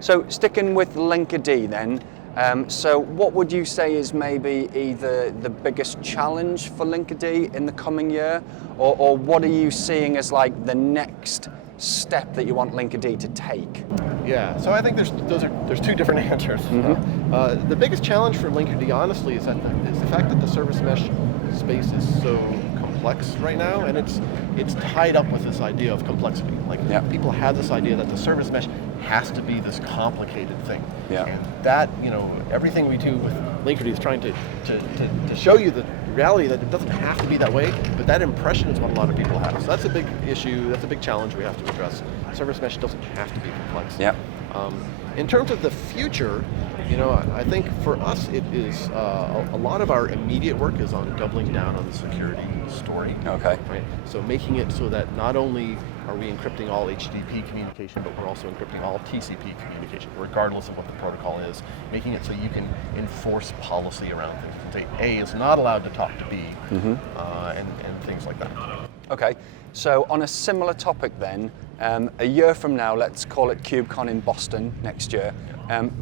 So sticking with Linkerd then, so what would you say is maybe either the biggest challenge for Linkerd in the coming year, or what are you seeing as like the next step that you want Linkerd to take? Yeah, so I think there's two different answers. The biggest challenge for Linkerd, honestly, is the fact that the service mesh space is so complex right now, and it's tied up with this idea of complexity. Like people have this idea that the service mesh has to be this complicated thing, and that everything we do with Linkerd is trying to show you the reality that it doesn't have to be that way, but that impression is what a lot of people have. So that's a big issue, that's a big challenge we have to address. Service mesh doesn't have to be complex. In terms of the future, I think for us it is a lot of our immediate work is on doubling down on the security story. Okay. Right? So making it so that not only are we encrypting all HTTP communication, but we're also encrypting all TCP communication, regardless of what the protocol is. Making it so you can enforce policy around things. And say A is not allowed to talk to B, and things like that. Okay, so on a similar topic then, a year from now, let's call it KubeCon in Boston next year,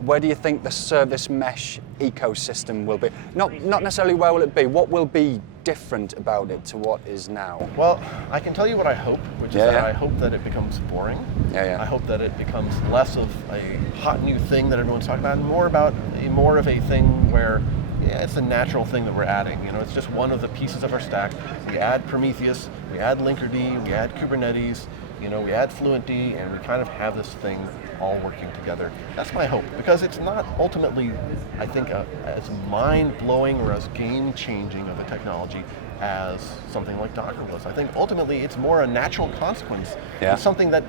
where do you think the service mesh ecosystem will be? Not necessarily where will it be, what will be different about it to what is now? Well, I can tell you what I hope, which is that I hope that it becomes boring. I hope that it becomes less of a hot new thing that everyone's talking about, and more of a thing where it's a natural thing that we're adding. It's just one of the pieces of our stack. We add Prometheus, we add Linkerd, we add Kubernetes, we add Fluentd, and we kind of have this thing all working together. That's my hope, because it's not ultimately, I think, as mind-blowing or as game-changing of a technology as something like Docker was. I think ultimately it's more a natural consequence. It's something that,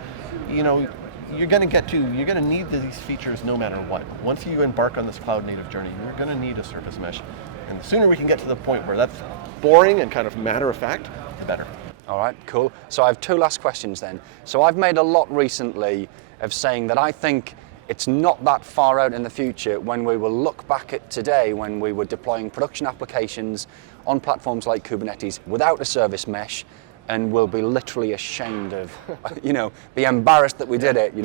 you're going to need these features no matter what. Once you embark on this cloud-native journey, you're going to need a service mesh. And the sooner we can get to the point where that's boring and kind of matter of fact, the better. All right, cool. So I have two last questions then. So I've made a lot recently of saying that I think it's not that far out in the future when we will look back at today when we were deploying production applications on platforms like Kubernetes without a service mesh, and we'll be literally ashamed of, be embarrassed that we did it,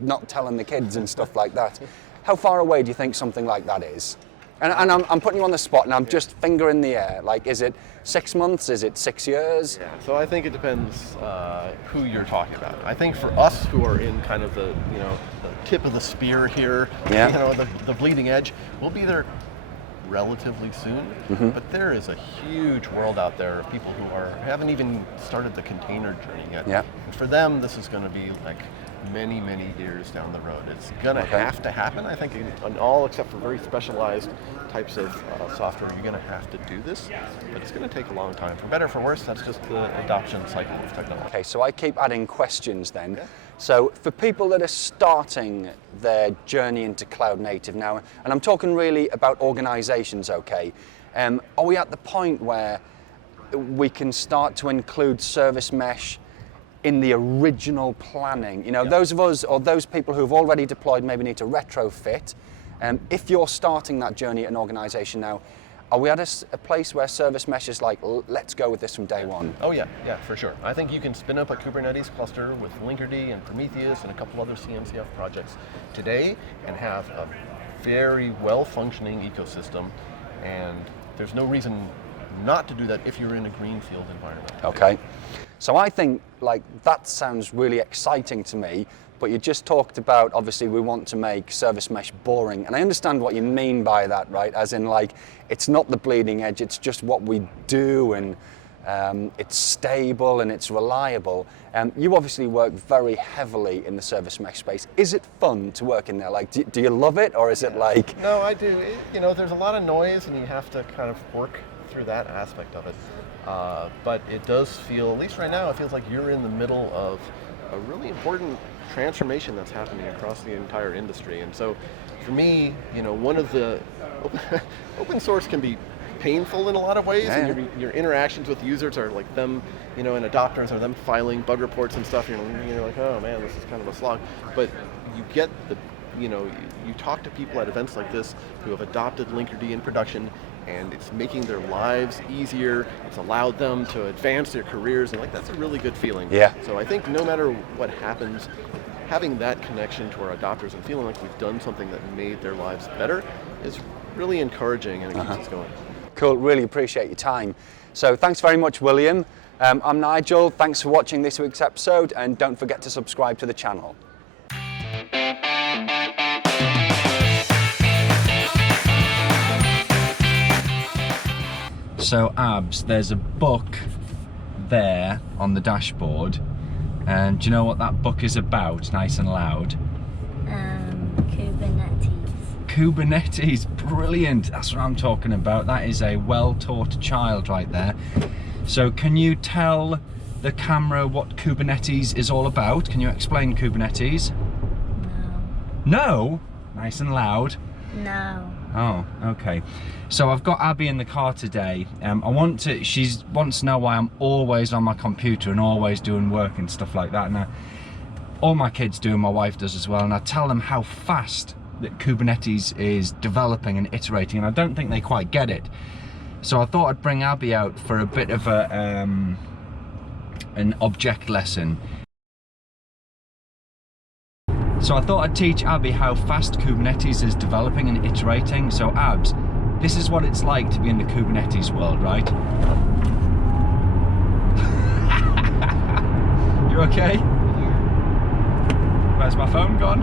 not telling the kids and stuff like that. How far away do you think something like that is? And I'm putting you on the spot, and I'm just finger in the air. Like, is it 6 months? Is it 6 years? Yeah, so I think it depends who you're talking about. I think for us who are in kind of the tip of the spear here, the bleeding edge, we'll be there relatively soon. But there is a huge world out there of people who haven't even started the container journey yet. And for them, this is going to be like many, many years down the road. It's going to have to happen, I think, in all except for very specialized types of software. You're going to have to do this, but it's going to take a long time. For better or for worse, that's just the adoption cycle of technology. Okay, so I keep adding questions then. So for people that are starting their journey into cloud native now, and I'm talking really about organizations, okay, are we at the point where we can start to include service mesh in the original planning? Those of us or those people who've already deployed maybe need to retrofit. If you're starting that journey at an organization now, are we at a place where service mesh is like, let's go with this from day one? Oh yeah, for sure. I think you can spin up a Kubernetes cluster with Linkerd and Prometheus and a couple other CMCF projects today and have a very well-functioning ecosystem, and there's no reason not to do that if you're in a greenfield environment. Okay, so I think that sounds really exciting to me, but you just talked about, obviously we want to make service mesh boring, and I understand what you mean by that, right? As in it's not the bleeding edge, it's just what we do, and it's stable and it's reliable. You obviously work very heavily in the service mesh space. Is it fun to work in there? Do you love it, or is it like? No, I do. There's a lot of noise, and you have to kind of work through that aspect of it. But it does feel, at least right now, it feels like you're in the middle of a really important transformation that's happening across the entire industry. And so for me, one of the open source can be painful in a lot of ways, and your interactions with users are like them, and adopters are them filing bug reports and stuff. You're like, oh man, this is kind of a slog. But you get you talk to people at events like this who have adopted Linkerd in production, and it's making their lives easier. It's allowed them to advance their careers, and that's a really good feeling. Yeah. So I think no matter what happens having that connection to our adopters and feeling like we've done something that made their lives better is really encouraging, and it keeps us going. Cool, really appreciate your time. So thanks very much, William. I'm Nigel, thanks for watching this week's episode, and don't forget to subscribe to the channel. So Abs, there's a book there on the dashboard, and do you know what that book is about, nice and loud? Kubernetes. Kubernetes, brilliant, that's what I'm talking about. That is a well-taught child right there. So can you tell the camera what Kubernetes is all about? Can you explain Kubernetes? No. No? Nice and loud. No. Oh, okay. So I've got Abby in the car today. She wants to know why I'm always on my computer and always doing work and stuff like that. Now, all my kids do, and my wife does as well, and I tell them how fast that Kubernetes is developing and iterating, and I don't think they quite get it. So I thought I'd bring Abby out for a bit of an object lesson. So I thought I'd teach Abby how fast Kubernetes is developing and iterating. So Abs, this is what it's like to be in the Kubernetes world, right? You okay? Yeah. Where's my phone gone?